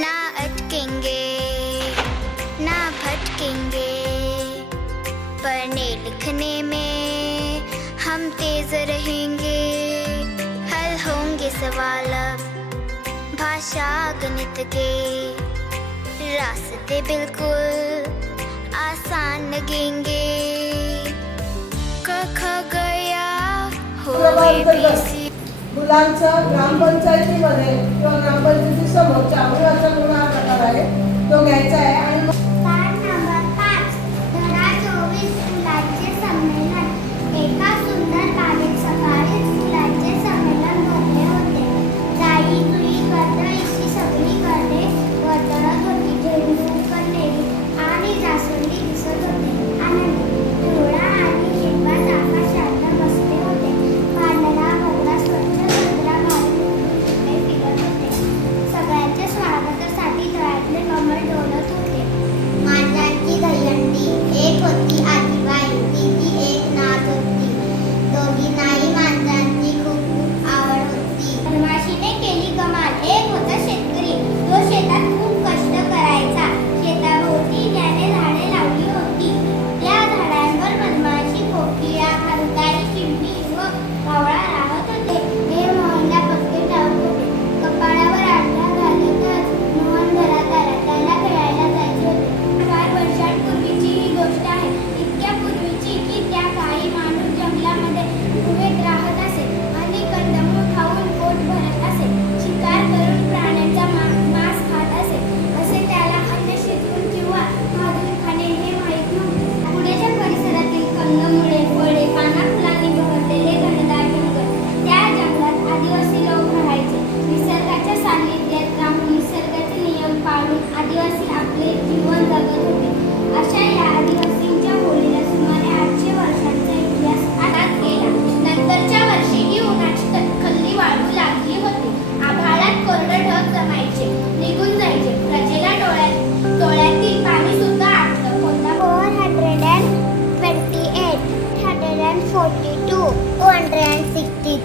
ना अटकेंगे ना भटकेंगे। पढ़ने लिखने में हम तेज रहेंगे। हल होंगे सवाल भाषा गणित के। रास्ते बिल्कुल आसान लगेंगे। कख गया हो ए मुलांचं ग्रामपंचायतीमध्ये किंवा ग्रामपंचायती समोर असं वाचन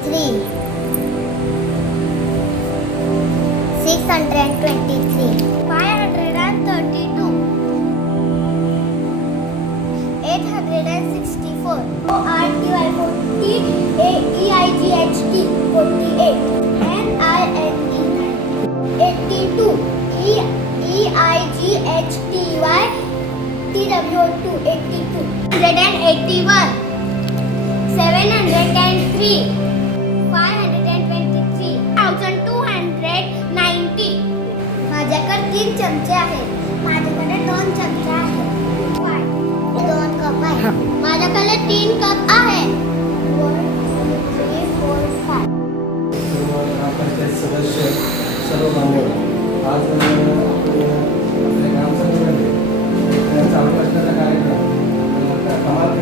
three six hundred twenty three five hundred and thirty two eight hundred and sixty four R T Y forty A E I G H T forty eight N I N E eighty two E E I G H T Y T W two eighty two hundred and eighty one 703 माझ्याकडे तीन चमचे आहेत माझ्याकडे दोन चमचे आहेत दोन cup आहे माझ्याकडे तीन कप आहे सदस्य सर्व बांधव आज आपले ग्रामसभेमध्ये चालू असणारा कार्यक्रम कमाल